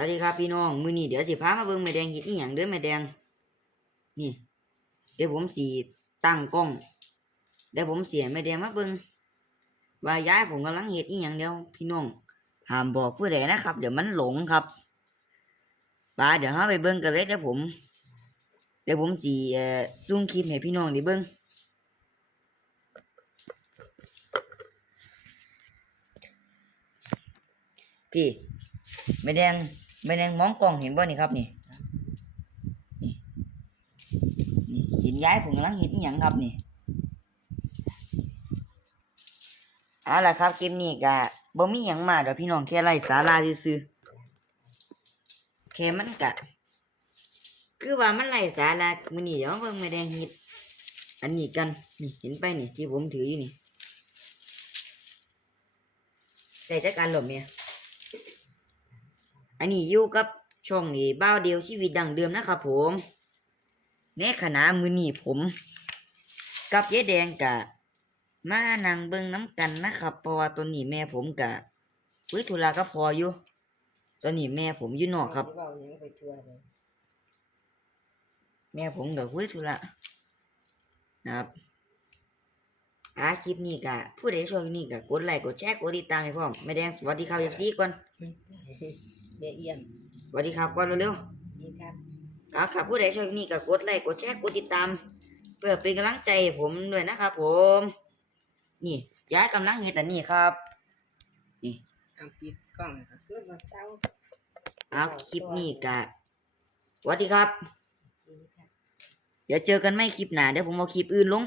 วัสดีครับพี่น้องมือนี้เดี๋ยวสิพามาเบิ่งแม่แดงเฮ็ดอีหยังเด้อแม่แดง นี่ เดี๋ยวผมสิตั้งกล้องเดี๋ยวผมเสียแม่แดงมาเบิ่งว่าย้ายผมกำลังเฮ็ดอีหยังเดี๋ยว พี่น้องห้ามบอกผู้ใดนะครับ เดี๋ยวมันหลงครับบาเดี๋ยวเฮาไปเบิ่งกันเลยเดี๋ยวผม เดี๋ยวผมสิเอ่อซูมคลิปให้พี่น้องด้เบิ่งพี่แม่แดง แม่แดงมองกล้องเห็นบ่นี่ครับนี่นี่นี่เห็นย้ายผมกำลังเห็นอีหยังครับนี่เอาล่ะครับคลิปนี้ก็บ่มีหยังมากดอกพี่น้องแค่ไล่สาระซื่อๆแค่มันก็คือว่ามันไล่สาระมื้อนี้เดี๋ยวเบิ่งแม่แดงเฮ็ดอันนี้กันนี่เห็นไปนี่ที่ผมถืออยู่นี่ได้จักการหลบเนี่ย อันนี้อยู่กับช่องนี้บ้าวเดียวชีวิตดังเดิมนะครับผมในขณะมื้อนีผม กับยายแดงกะมานั่งเบิ่งน้ำกันนะครับเพราะว่าตอนนี้แม่ผมกะวิธุระก็พออยู่ ตอนนี้แม่ผมอยู่นอกครับเว้าหยังไปทั่วเลยแม่ผมกับวิธุระนะครับอาคลิปนี้กะผู้ใดชอบนี้กะกดไลค์กดแชร์กดติดตามให้พร้อมแม่แดงสวัสดีครับเอฟซีก่อน เดี๋ยวเอี่ยมสวัสดีครับก่อนเร็วนี่ครับๆครับครับผู้ใดชอบคลิปนี้กะกดไลค์กดแชร์กดติดตาม เพื่อเป็นกำลังใจให้ผมด้วยนะครับผม นี่ยายกำลังเฮ็ดอันนี้ครับเอาปิดกล้องก็คือว่าเจ้าเอาคลิปนี้กะสวัสดีครับ ดีครับ เดี๋ยวเจอกันไม่คลิปหน้าเดี๋ยวผมเอาคลิปอื่นลง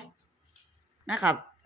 นะครับ